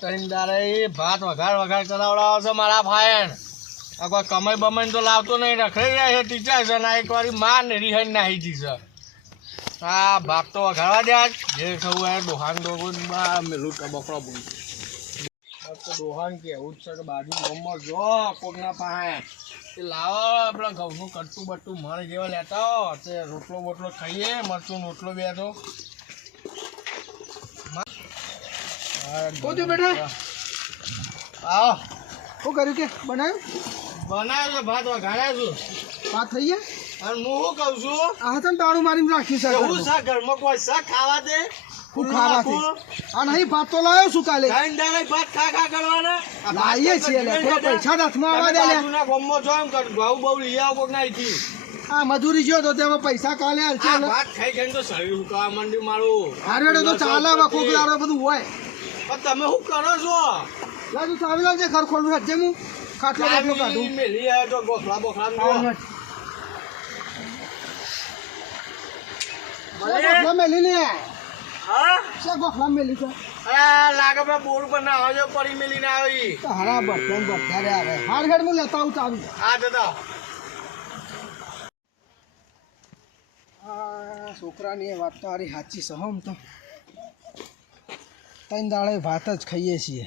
તરીદારે ભાત વઘાર કરાવડાવો છે મારા ભાઈ. આ કોઈ કમાઈ બમાઈ તો લાવતો નહીં, રખડી રહ્યા છે ટીચર છે ને એક વારી માર ને રિહાઈ નાહી દી છે. આ ભાત તો વઘારવા દે, જે ખવું એ ડોહાન ડોગું મેલું ટબકડો બોલ તો ડોહાન કેવું જ છે કે બાજુ ગમમાં જો કોકના પાસે એ લાવો આપણે ઘઉંનું કટતું બટતું મર જેવા લેતા તે રોટલો બોટલો ખાઈએ, મરચું રોટલો બેઠો. બેટા આવો શું કર્યું કે બનાવ્યું બનાવ્યો ભાત વઘાર્યા છું. વાત થઈ ગયા અને હું શું કહું છું, આ તો તાળું મારીને રાખ્યું છે હું શાક ઘરમાં કોઈ શાક ખાવા દે હું ખાવાથી આ નહીં ભાત તો લાવ્યો છું કાલે ભાત ખા કરવાના લાવીએ છીએ લે થોડા પૈસા હાથમાં આવવા દે લે બાજુના ગામમાં જો એમ કર ઘઉં બહુ લઈ આવો કોક નાઈથી. આ મજૂરી જ્યો તો તેમાં પૈસા કાલે હાલ છે આ ભાત ખાઈ ખાઈને તો શરીર ઉકાવા માંડ્યું મારું. હારવેડે તો ચાલે હવે કોક દાડો બધું હોય. પણ તમે શું કરો છો? લાજુ ચાવી લાવજે ઘર ખોલવું હેઠ હું ખાટલો બાટલો કાઢું મેલી આવે તો ગોખલા બોખલા ગોખલા મેલી ને હા શું ગોખલા મેલી છે લાગે પેલા બોર્ડ પર ના આવે પડી મેલીને આવી. તો હારા બધા રે આવે હાર હેડ હું લેતા આવું ચાવી. હા દાદા આ છોકરાની એ વાત તો હારી સાચી છે હમ તો ત્રણ દાડે ભાત જ ખાઈએ છીએ,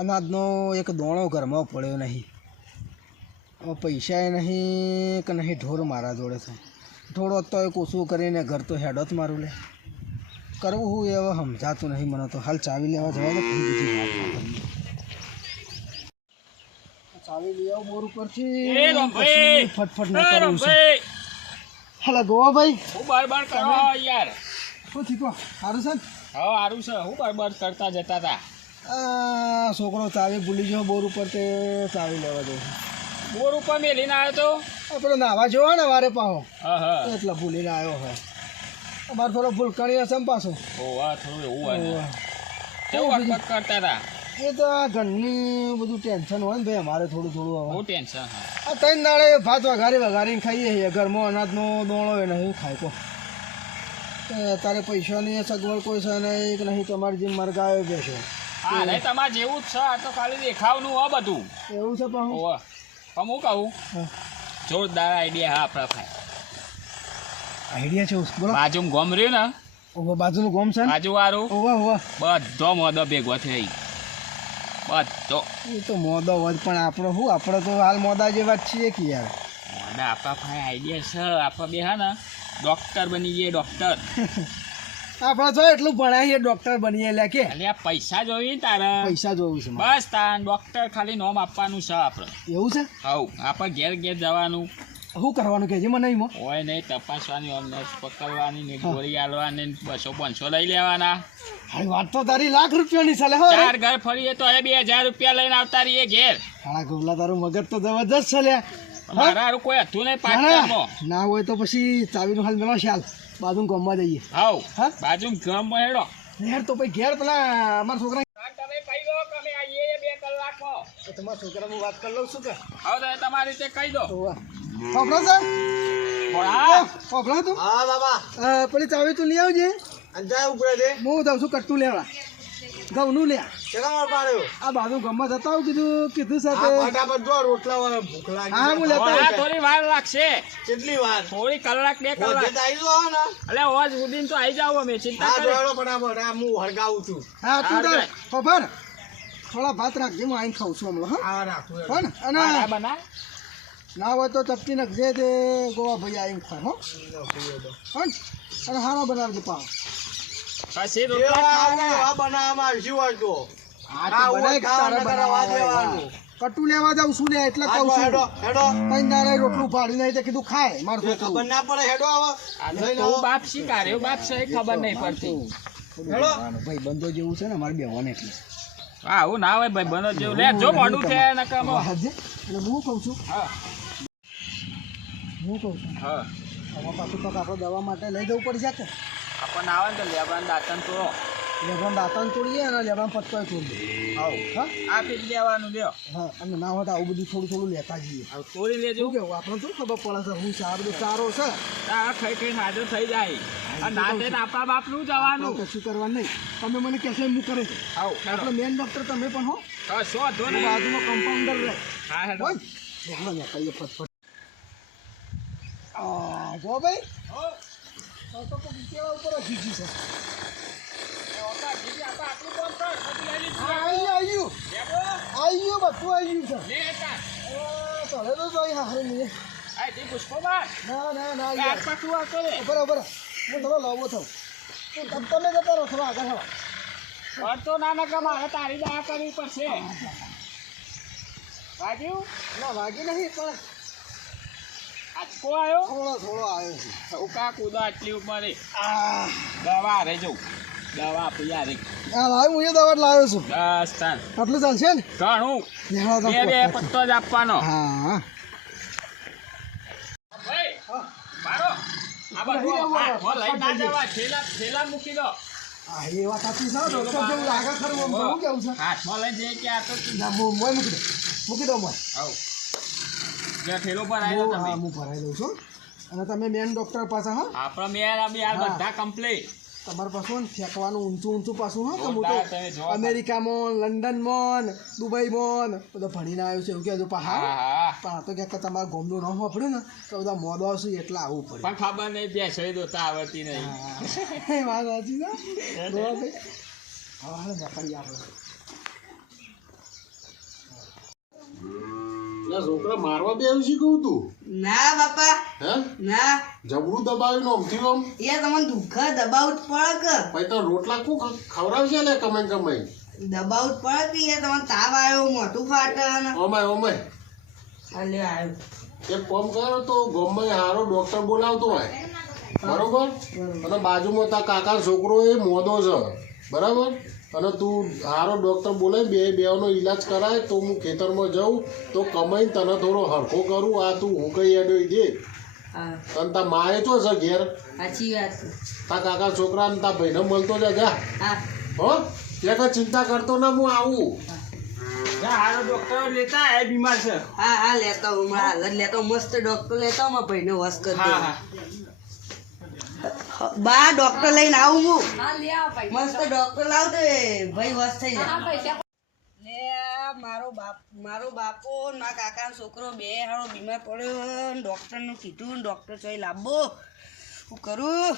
અનાજનો એક દોણો ઘરમાં પડ્યો નહીં. હવે પૈસા નહીં કે નહીં ઢોર મારા જોડે છે. ઢોળો તો એક ઓછું કરીને ઘર તો હેડો જ મારું લે કરવું હું એ હવે સમજાતું નહીં મને તો. હાલ ચાવી લેવા જવા દે પછી બીજી વાત કરીએ. ચાવી લઈ આવો બોર ઉપરથી પછી ફટફટ ના કરવું છે. હાલા ગોવા ભાઈ હું બાર કરો યાર. શું થયું સારું છે ને? હા સારું છે. હું બાર કરતા જતા હતા. આ છોકરો ચાવી ભૂલી ગયો બોર ઉપર તે ચાવી લેવા દઉં. બોર ઉપર મેલીને આવ્યો તો પેલો નાવા જોવા ને વારે પાહો હા હા એટલે ભૂલીને આવ્યો હોય. અમારે થોડો ભૂલકાણી હશે ને પાછો. ઓવા થોડું એવું હોય. કેવું વખત કરતા હતા? એ તો આ ઘરની બધું ટેન્શન હોય ને ભાઈ અમારે થોડું બહુ હવે. ટેન્શન. આ ત્રણ દાડે ભાત વઘારીને ખાઈએ છીએ. ઘરમાં અનાજનો દોણો એ નહીં ખાય તો તારે પૈસાની સગવડ કોઈ છે નહીં કે નહીં તમારી જેમ મરગાવે બેસો. હા નહીં તમારે જેવું જ છે. આ તો ખાલી દેખાવનું હોય બધું. એવું છે પાછું. ઓવા પણ હું કહું જોરદાર આઈડિયા હા આપણા ભાઈ. આઈડિયા છે બોલો. બાજુમાં ગોમ રહ્યું ને ઓવા બાજુનું ગોમ છે ને? બાજુ વાળું ઓવા ઓવા બધો મોદો ભેગો થઈ બધો. એ તો મોદો હોય પણ આપણો શું આપણે તો હાલ મોદા જેવા જ છીએ કે યાર. મોદા આપણા ભાઈ આઈડિયા છે. આપણે બે હા ને ડૉક્ટર બની જઈએ ડૉક્ટર. આપણે તો એટલું ભણાવીએ ડોક્ટર બનીએ લે કે ખાલી આ પૈસા જોઈએ ને તારે પૈસા જોવું છે મારે. બસ તાર ડૉક્ટર ખાલી નામ આપવાનું છે આપણે. એવું છે? હવ આપણે ઘેર ઘેર જવાનું શું કરવાનું કે મને એમાં હોય નહીં. તપાસવાની અમને પકડવાની ને ગોળી આલવાની ને 200-500 લઈ લેવાના. હારી વાત તો તારી લાખ રૂપિયાની ચાલે હો. 4 ઘર ફરીએ તો હવે 2000 રૂપિયા લઈને આવતા રહીએ ઘેર. હાલા ગોલા તારું મગજ તો જબરજસ્ત છે લે. મારા હારું કોઈ હતું નહીં પાટણમાં. ના હોય તો પછી ચાવીનું હાલ મેળો શાલ બાજુ ગામમાં જઈએ. હવ હા બાજુ ગામમાં હેડો. યાર તો પછી ઘેર પેલા અમારા છોકરા તમે કહી દો કે અમે આવીએ 2 કલાકમાં. તમારા છોકરાનું વાત કરી લઉં છું કે હવે તો તમારી રીતે કહી દો. ફોફડો સર હા ફોફડો તું હા બાબા પેલી ચાવી તું લઈ આવજે. અંજાય ઉપડે દે હું જાઉં છું કટ્ટું લેવા ઘઉંનું લે. કેટલા પાડ્યો આ બાજુ ગામમાં જતા આવું કીધું છે આ ફટાફટ જો રોટલા વાળા ભૂખ લાગી. હા હું લેતા હા, થોડી વાર લાગશે. કેટલી વાર થોડી કલાક 2 કલાક. આવી જાઓ ને. એટલે હોજ સુધી તો આવી જાવ અમે ચિંતા હા કરે. જોડો ફટાફટ આ હું હળગાવું છું. હા તું હા, તાર જાય. ખબર થોડા ભાત રાખજે હું આવીને ખાઉં છું હમણાં. હા આ રાખું હો ને અને હા, બના ના હોય તો ચપટી નાખજે તે ગોવા ભાઈ આવીને ખાય હો હો ને અને હારો બનાવજે પાવ. પછી રોટલા ખાવાના. આ બનાવવામાં આવશું હોય તો હા આ તો બનાય ઓય ખાવાના તારે કરવા બનાવવા દેવાનું. કટ્ટુ લેવા જાઉં છું ને એટલે આ કહું તો છું. હેડો હેડો કઈ ના રોટલું ફાડી નહીં તો કીધું ખાય મારું ખબર છોકરું. ના પડે હેડો આવો લઈને આવો. તું બાપ શીખાડ્યો બાપ છે એ ખબર નહીં પડતી. હેડો. ભાઈ બંધો જેવું છે ને મારે બેવાને એટલે હા આવું ના હોય ભાઈ બનો જેવું લે જો મોડું છે નકામો. હાજે એટલે હું કહું છું હા હા આમાં પાછું કંઈક આપણે દવા માટે લઈ જવું પડશે કે આપણને આવે ને તો લેવાનું દાંતન તો લેબડા દાંતાને તોડીએ અને લેબડા પત્તોય તોડીએ આવો હા આપી જ દેવાનું લ્યો હા અને ના હોય તો આવું બધું થોડું થોડું લેતા જઈએ હવે તોડી લેજો શું કેવું આપણને શું ખબર પડે છે હું છે આ બધું સારો છે આ ખાઈ ખાઈને હાજર થઈ જાય આ ના થઈને આપણા બાપનું જવાનું કશું કરવાનું નહીં તમે મને કહેશો એમ હું કરે છે આવો આપણે મેન ડૉક્ટર તમે પણ હો શો ધો ને બાજુમાં કમ્પાઉન્ડર રહે હા હેડો હોય લેવા ને કહીએ ફટફટ જો ભાઈ તો કોઈ કેવા ઉપર ખીચી છે આવ્યું બધું આવ્યું છે ચાલે તો જોઈ હારે નહીં ના બરાબર હું થોડો લાવો થાવ તમે જતા રહો થોડા આગળ હવા તો ના કે મારે તારી દયા કરવી પડશે વાગ્યું ના વાગી નહીં પણ આચકો આવ્યો થોડો આવ્યો છે ઉકા કૂદા આટલી ઉંમરે દવા હારે જવું દવા આપી યાર હા લાવ હું એ દવા લાવ્યો છું બસ તાન આટલું ચાલશે ને ઘણું બે પત્તો જ આપવાનો હા ભાઈ મારો આ બધું હાથમાં લઈ ના જવા થેલા મૂકી દો હા એ વાત સાચી છે ડોક્ટર જેવું લાગે ખરું આમ તો શું કેવું છે હાથમાં લઈ જઈએ કે આ તો ના મોય મૂકી દો મોય આવ જે થેલો પર આવ્યો હા તમે હું ભરાઈ દઉં છું અને તમે મેન ડોક્ટર પાસે હા આપણા મેર બી આ બધા કમ્પ્લીટ તમારે પાછું ફેંકવાનું ઊંચું પાછું હા તો હું જોરદાર તમે તો જોરદાર. અમેરિકામાં લંડનમાં દુબઈમાં બધો ભણીને આવ્યો છે એવું કહેજો હા હા હા પણ આ તો ક્યાંક તમારા ગોમનું નામ વાપર્યું ને તો બધા મોદો આવશું એટલે આવવું પડે પણ ખબર નહીં બેસો દોતા આવડતી નહીં એ વાત સાચી છે બરાબર ભાઈ હવે હાલ નીકળીએ આપણે છોકરા મારવા બે આવી કહું તું ના બાપા હે ના જબરું દબાવ્યું ને આમથી આમ એ તમને દુઃખ દબાવું જ પડે પછી તો રોટલા કુ ખવડાવશે ને કમાઈ કે દબાવું જ પડે કે એ તમને તાવ આવ્યો મોઢું ફાટે ને ઓમાય અલે આવ્યો એક કામ કરો તો ગમે હારો ડોક્ટર બોલાવતો હોય બરોબર અને બાજુમાં તા કાકા છોકરો એ મોદો છે બરાબર અને તું હારો ડોક્ટર બોલાય બેનો ઈલાજ કરાય તો હું ખેતરમાં જાઉં તો કમાઈને તને થોડો હરખો કરું આ તું હું કઈ એડો દે હા તને તા માએ ચો છે ઘેર સાચી વાત છે તા કાકા છોકરાને તા ભાઈને મળતો જા હા હો ત્યાં કઈ ચિંતા કરતો ના હું આવું હારો ડોક્ટર લેતા એ બીમાર છે હા હા લેતો હું મારા હાલ જ લેતો મસ્ત ડોક્ટર લેતો હું ભાઈને વસ કરી હા દઉં. હા બા ડોક્ટર લઈને આવું હું મસ્ત ડોક્ટર લાવ તો એ ભાઈ વસ થઈ જાય લે મારો બાપો ને મારા કાકાનો છોકરો બે હારો બીમાર પડ્યો ને ડોક્ટરનું કીધું ને ડોક્ટર ચોઈ લાવવો શું કરું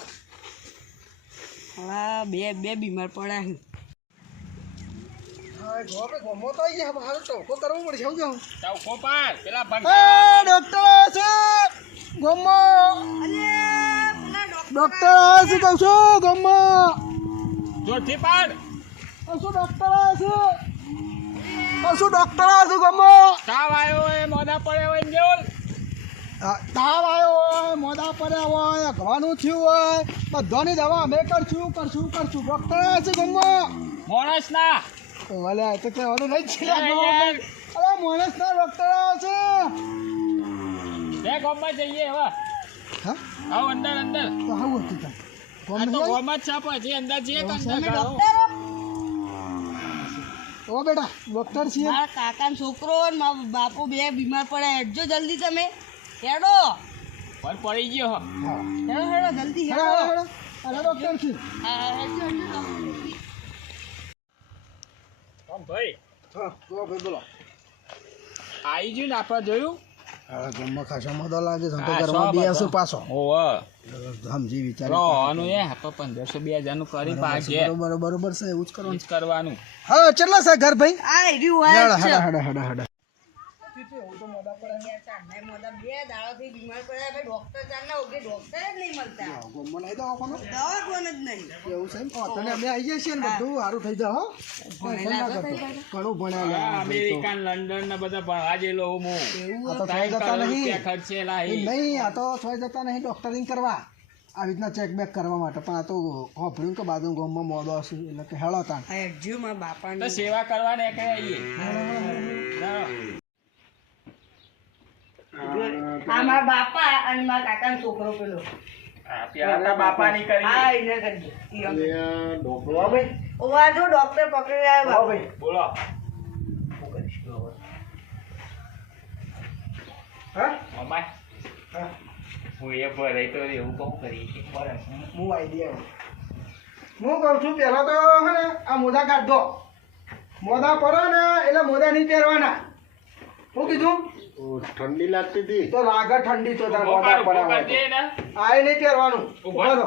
હા બે બીમાર પડ્યા છે હા જો આપણે ગમો તો આવી ગયા હાલ ચોખ્ખો કરવો પડશે શું કેવું ચૌકો પાર પેલા એ ભંગાર ડોક્ટર છે ગમો ડોક્ટર છે કહું છું ગમો જોરથી પાડ શું ડોક્ટર છે શું ડોક્ટર છે ગમો તાવ આવ્યો એ મોઢા પડે હોય જેવું તાવ આવ્યો હોય મોઢા પડ્યા હોય અઘવાનું થયું હોય બધાની દવા અમે કરશું ડોક્ટર છે ગમો માણસ ના ભલે તો કહેવાનું નહીં છે યાર અરે માણસ ના ડોક્ટર છે બે ગોમમાં જઈએ હવે હા આવ અંદર અંદર તો આવું હતું તાર આ તો ગોમમાં જ છે પછી અંદર જઈએ કે અંદર ગાળો. ઓ બેટા ડોક્ટર છીએ મારા કાકાનો છોકરો ને મારો બાપો બે બીમાર પડ્યા હેડજો જલ્દી તમે હેડો પર પડી ગયો હેડો જલ્દી હેડો અરે ડોક્ટર છે હા, હેડજો કોમ ભાઈ હા તો ભાઈ બોલો આવી ગયું ને આપણે જોયું હા ગમમાં ખાસા મોદો લાગે છે તો હા, ઘરમાં સો બેસું બધા. પાછો ઓવે સમજી વિચારી રોવાનું એ આપણે 1500 2000 નું કરી પાછે બરોબર છે એવું જ કરવાનું જ કરવાનું હા કેટલા છે ઘર ભાઈ આ રહ્યું હોય જ છે. હડા ચાંદના મોઢા બે દાડાથી બીમાર પડ્યા ભાઈ ડોક્ટર ચાંદના ઓકે ડોક્ટર જ નહીં મળતા ગમમાં લઈ દવા કોનો દવાખાન જ નહીં એવું છે એમ તને અમે આવી જઈએ છીએ ને બધું સારું થઈ જાય હો ભણેલા છો ઘણું ભણ્યા હા, અમેરિકન લંડન ને બધા ભણવા જેલો હું આ તો ત્રણ થઈ જતા કરોડ નહીં રૂપિયા ખર્ચેલા એ નહીં આ તો સોય જતા નહીં ડોક્ટરિંગ કરવા આવી રીતના ચેક બેક કરવા માટે પણ આ તો હોભળ્યું કે બાજુ ગામમાં મોદો હશે એટલે કે હેળો તાણ આ હેડજો મારા તો બાપાને સેવા કરવા ને કે આવીએ આ મારા બાપા અને મારા કાકાનો છોકરો પેલો આ પેલા તારા બાપાની કરી હા એને કરી ઈ અમે. એટલે ડોક્ટર વાહ ભાઈ ઉભા જો ડોક્ટર પકડી આવ્યો વાહ બાપુ. ભાઈ બોલો શું કરીશું હવે હા અમાય હા હું એ ભરાઈ તો એવું કહું કરી બરાબર હું આઈડિયા હું કહું છું પહેલાં તો હે ને આ મોજા કાઢ દો મોજા પડો ને એટલે મોજા નહીં પહેરવાના શું કીધું ઠંડી લાગતી હતી તો લાગે ઠંડી તો તાર ઉભો મોજા કર, ઉભો પડાવવા કર દે ને. આ નહીં પહેરવાનું ઉભા. ઉભા રહો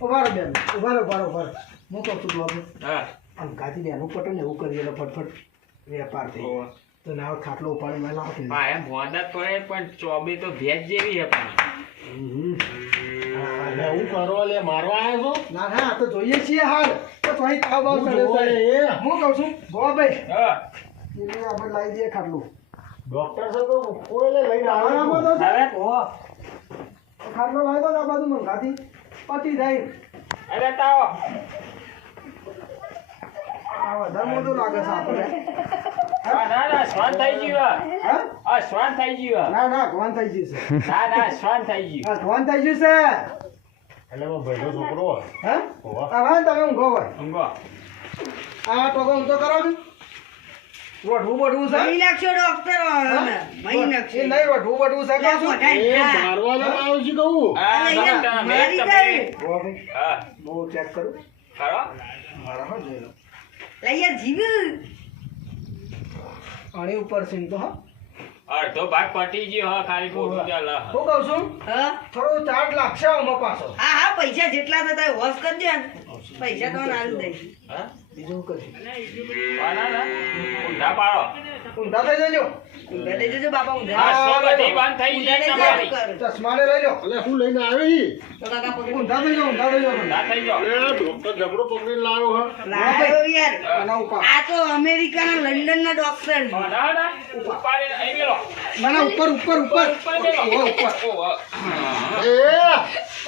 ઉભા રહો બેન ઉભા રહો ઉભા રહો ઉભા રહો હું કહું છું બાબુ હા આમ ગાતી બેનું પટો ને એવું કરીએ એટલે ફટફટ વેપાર થઈ ઓહો. તો ના ખાટલો ઉપાડી મેં લાવો હા એમ ભોંડા જ પડે પણ ચોબી તો ભેજ જેવી હે પણ હું કરો લે મારવા આવ્યો છો ના ના આ તો જોઈએ છીએ હાલ તો અહીં તાવ બાવ હું ચડે જોવા છે. લે એ. હું કહું છું ગોવા ભાઈ હા એટલે આપણે લાવી દઈએ ખાટલું ડોક્ટર છે તો કોઈ લઈને આરામમાં આવવાનો તો છે. ઓહો. ખાટલો લાવી દો ને આ બાજુ મંગાતી પતી જાય અરે તાવો આ વધારે મોટું લાગે છે આપણે ના ના શ્વાન થઈ ગયું હા આ શ્વાન થઈ ગયું ના ના ધોવાન થઈ ગયું છે ના શ્વાન થઈ ગયું આ ધોવાન થઈ ગયું છે એટલે મારો ભાઈનો છોકરો હોય. હા ઓહો. હવે તમે ઊંઘો ભાઈ ઊંઘો આ ટોકો ઊંધો કરો છો રોઢવું બોઢવું છે મહી નાખશો ડોક્ટર હા? મહી એ નાખશો નહીં રોઢવું બોઢવું છે કહું છું એ મારવા લેવા આવ્યો છે કહું આ અરે તમે યાર, તમે મારી તમે જાય. ગોવા ભાઈ હા હું ચેક કરું કરો મારા હા જોઈ લો લઈએ જીવ આની ઉપર છે એમ તો હા અડધો ભાગ પટી ગયો હા ખાલી ખોટું ચાલે હા. હું કહું છું હા થોડો ચાર્જ લાગશે આમાં પાછો હા હા પૈસા જેટલા થતા હોય વોશ કરજો ને પૈસા તો ના દઈશ હા? બીજું કરશું વાના ના ઊંધા પાડો ઊંધા થઈ જજો ઊંધા દઈ દેજો બાપા ઊંધા હા હા, સો બધી બરાબર. બંધ થઈ ઊંધા ગઈ દઈ તમારી દેજો. ચશ્માને લઈ લો એટલે હું લઈને આવ્યો ઈ તો કાકા પકડો. ઊંધા થઈ જાઓ ઊંધા થઈ જાઓ ના થઈ ગયો એ ડોક્ટર જબરો પકડીને લાવ્યો હા લાવ્યો યાર આના ઉપર આ તો અમેરિકાના લંડનના ડોક્ટર છે. ના ના ઉપાડીને અહીં મેલો ના ના ઉપર ઉપર ઉપર ઉપર મેલો ઓહો, ઉપર ઓહો. એ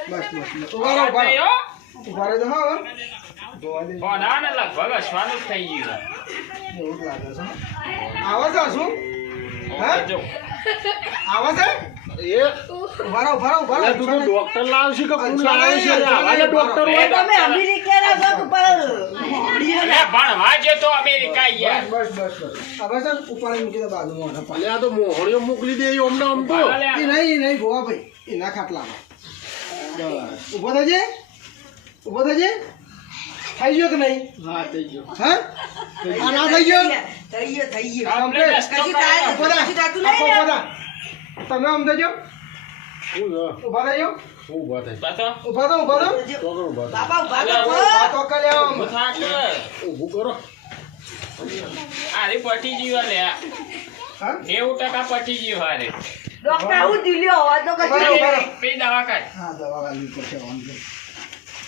બસ બસ બસ ઉભા રહો ઉભા રહો ઉભા રહો તો હા હવે. જોવા દે ઓ ના ના લગભગ અસવાનું જ થઈ ગયું એવું જ લાગે છે આવે છે શું હા? જો આવે છે એ ઉભા રહો ઉભા રહો ઉભા અલા, તું તો રહો ડોક્ટર લાવશે કે કોણ અચ્છા, લાવે છે અચ્છા, આવા ડોક્ટર હોય તમે અમેરિકાના છો તો પણ અરે ભણવા જતો અમેરિકા યાર બસ બસ બસ હવે છે ને ઉપાડી મૂકી દો બાજુમાં ઓઢા અલે આ તો મોહણીઓ મોકલી દે ઈ અમને આમ તો એ નહીં ગોવા ભાઈ એના ખાટલામાં બસ ઊભો થજે ઊભો થજે થઈ ગયો કે નહીં હા થઈ ગયો હા આ ના થઈ ગયો થઈ ગયો થઈ ગયો કમ્પ્લીટ રસ્તો કશું કાઢો. થાય કશું થતું નહીં ને. તમે આમ થજો શું છે ઊભા થજો શું ઉભા થાય બતો ઊભા થો ઊભા થો તો કરો ઉભા થાય બાપા ઉભા તો આ થો. તો કરી આમ ઊભું થાક ઊભું કરો આરી પટી ગયું લે હા 90% પટી ગયું હારે ડોક્ટર હું દિલ્યો અવાજ તો કશું બરાબર, નહીં. બરાબર. પે દવા કાઢ હા દવા વાલી પડશે વાંધો નહીં.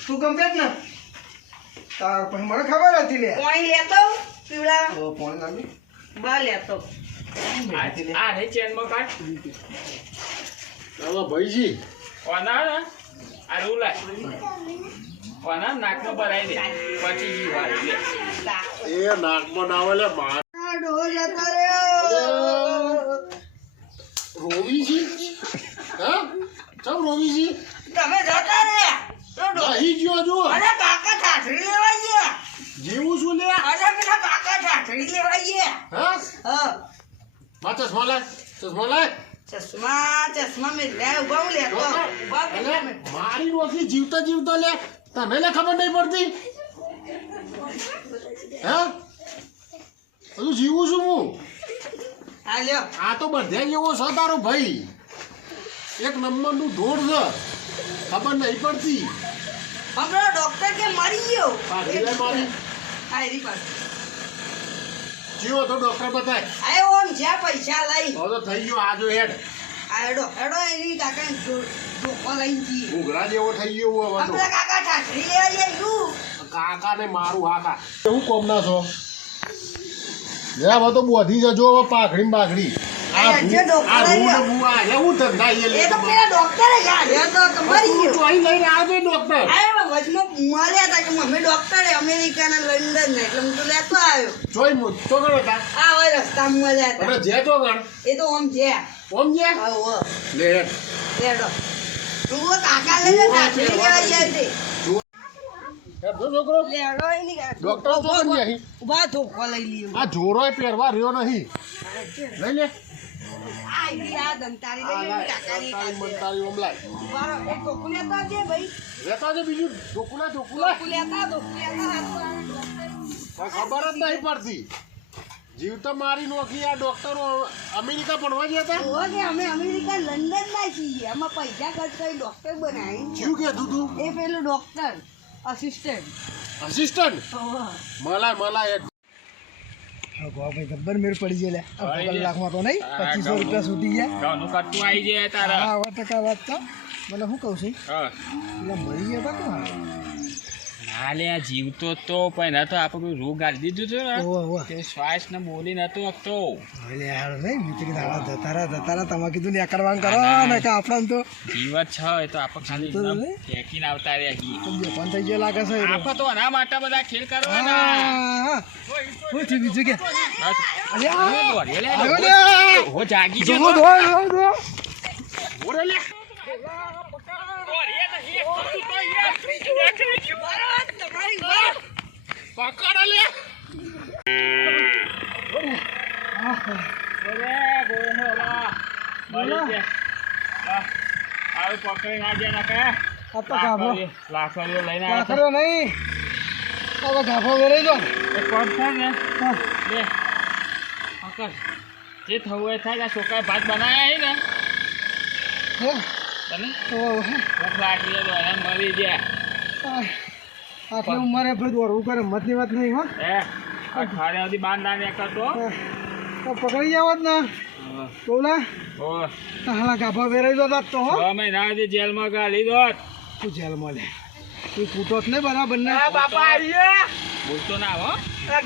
તું કમ્પ્લેટ ને તાર પછી મને ખબર હતી લે પાણી લેતો પીવડા તો ફોન લાગી બા લેતો આ રે ચેનમાં કાઢ હવે ભાઈજી કોના ના આ રૂલા કોના નાકમાં ભરાઈ દે પટી ગયું હારે લે એ નાકમાં ના આવે લે માર આ ડોહો જતો રહ્યો. રોવી છે હા ચમ રોવી છે તમે જતા રહ્યા તો ડોહો- નહીં ગયો જો અરે કાકા ઠાઠડી લેવા ગયા જીવું છું લે અરે પેલા કાકા ઠાઠડી લેવા ગયા હા હા માં ચશ્મા લાય ચશ્મા લાય ચશ્મા મેં લે ઉભા હું લેતો ઉભા અલે મારી નોકરી જીવતા જીવતા લે તને લે ખબર નહીં પડતી હા હજુ જીવું છું હું હા લ્યો આ તો બધે જેવો છે તારો ભાઈ એક નંબરનું ઢોળ છે ખબર નહીં પડતી હમણાં ડોક્ટર કે મરી ગયો પાછી લે મારી આ એની પાસે જીવો તો ડોક્ટર બતાય આ ઓમ જ્યાં પૈસા લઈ હવે તો થઈ ગયો આજો હેડ આ હેડો એની કાકા ધોકો લઈને જઈએ ઘૂઘરા જેવો થઈ ગયો હું હવે તો હમણાં કાકા ઠાઠડી લેવા જઈશું કાકા ને મારું હાકા એવું કોમ ના છો લે હવે તો બોધી જજો હવે પાઘડી બાઘડી આ જે ડોક્ટર આ આવ્યા. ભૂંડ બુઆ એવું ધંધા એ એ તો પેલા ડોક્ટરે ગયા તો મરી ગયો ચોઈ લઈને આવજો ડોક્ટર આ વચમાં મળ્યા હતા કે મમ્મી ડોક્ટરે અમેરિકાના લંડન ને એટલે હું તો લેતો આવ્યો ચોઈ મુ તો ગણો તા આ હવે રસ્તામાં મળ્યા હતા અને જે તો ગણ એ તો આમ છે ઓમ જે આવો લે હેડ લેડો તું કાકા લઈને નાખી લેવા જાય છે એ જો છોકરો લે હળો એની ડોક્ટર તો કરી અહીં ઉભા ધોકો લઈ લઈએ આ જોરોય પહેરવા રહ્યો નહીં લઈ લે આ ઈ આ દંતારી લઈ લે કાકાની પાસે મંતારી ઓમલાય મારો એક ધોકો લેતા આવજે ભાઈ લેતા જે બીજું ઢોકુલા ધોકો લેતા હાથ ખબર જ નહીં પડતી જીવ તો મારી નોખી આ ડોક્ટરો અમેરિકા ભણવા ગયા હતા ઓહો કે અમે અમેરિકા લંડન ના છીએ આમાં પૈસા ખર્ચ કરી ડોક્ટર બનાવી શું કીધું તું એ પેલું ડોક્ટર આસિસ્ટન્ટ અસિસ્ટન્ટ મલાય ભાઈ ગબ્બર મેળ પડી જાય લે આ કલાકમાં તો નહીં 2500 રૂપિયા સુધી ગયા ઘઉંનું કટ્ટું આવી જાય તારા હા 100% વાત તો મને શું કહું છું હા પેલા મરી ગયા હતા કોણ ના લે આ જીવતો તો પહેલા તો આપણે રોગ ગાળી દીધું હતું ને ઓહો ઓહો તે શ્વાસ ને બોલી નતો શકતો એટલે યાર નહીં વીતરી દાડા જતા રહ્યા તમે કીધું ને કરવાનું કરો ને કે આપણને તો જીવત છે એ તો આપણે ખાલી તો એકદમ નહીં. ફેંકીને આવતા રહ્યા છીએ પણ થઈ ગયો લાગે છે આપણે તો આના માટે બધા ખેલ કરવાના હા શું થયું બીજું કે બસ. અરે આ દોડે લે, આવ્યો દોડે. લે. હો જાગી જો છે દો તો. દો દો દોડે લે. દોડે નહીં. પકડ લે. અરે ગોનો લા. મરી ગયા. આ આવી પકડી ના જાય ના કે આ તો ગાભો લાકડીઓ લઈને આવ્યા પાખરો નહીં હવે ગાભો વેરાઈ દો એક કોણ છે ને લે પકડ જે થવું એ થાય આ છોકરાએ ભાત બનાવ્યા છે ને તને ભૂખ લાગી તો એને મરી ગયા આટલી ઉંમરે ભાઈ દોડવું કરે મતની વાત નહીં હો એ આ ખાડે સુધી બાંધ ના નીકળતો તો પકડી જાવ જ ને બોલા ઓ હાલા ગાભા વેરાઈ દો તો હો 6 મહિના સુધી જેલમાં ગાલી દોત તું જેલમાં લે તું ફૂટો જ નહીં બરાબર ને બાપા આવીએ બોલતો ના હો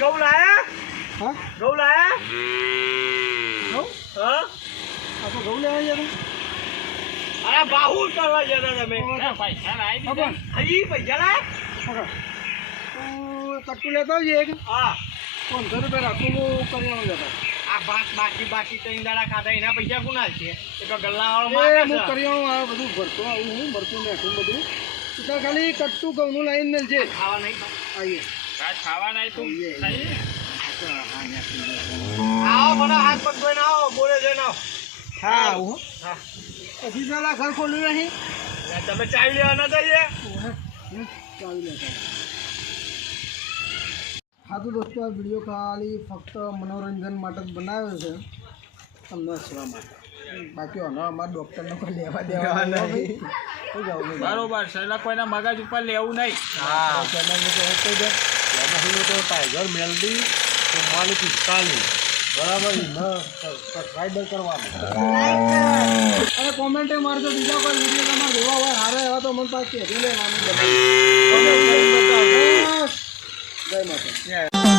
ઘઉં લાયા હા ઘઉં લાયા ઘઉં? હા આપણે ઘઉં લેવા ગયા અરે બાહુ કરવા જતા તમે પૈસા લાવી હતા દીધા હજી પૈસા લાય કટ્ટુ લેતો આવજે એક હા 500 રૂપિયા રાખું કરી આવું જતા આ બાકી ત્રણ દાડા ખાધા એના પૈસા કોના છે એ તો ગલ્લા એ હું કરી આવું આ બધું ભરતો આવું હું ભરતું ને આખું બધું તું તાર ખાલી કટ્ટુ ઘઉંનું લાઈન મેલજે ખાવા નહીં આવીએ કાંઈ ખાવા નહીં તું ખાઈ આવો મને હાથ પગ ધોઈને આવો બોલે જઈને આવો હા આવું હો હા પછી પેલા ઘર ખોલ્યું નહીં તમે ચાવી લેવા ના જઈએ ચાવી લેતા હા તો દોસ્તો આ વિડીયો ખાલી ફક્ત મનોરંજન માટે જ બનાવ્યો છે તમને હસવા માટે બાકી અમારા ડૉક્ટરને કોઈ લેવા દેવા નહીં શું જવું બરોબર છે એટલે કોઈના મગજ ઉપર લેવું નહીં હા ચેનલને તો કહી દે ટાઈગર મેલડી 4445 બરાબર સબસ્ક્રાઈબર કરવાનું અને કોમેન્ટ મારજો બીજા કોઈ વિડીયો તમારે જોવા હોય હારે એવા તો મને પાસે કહેજો લેવાનું જય માતા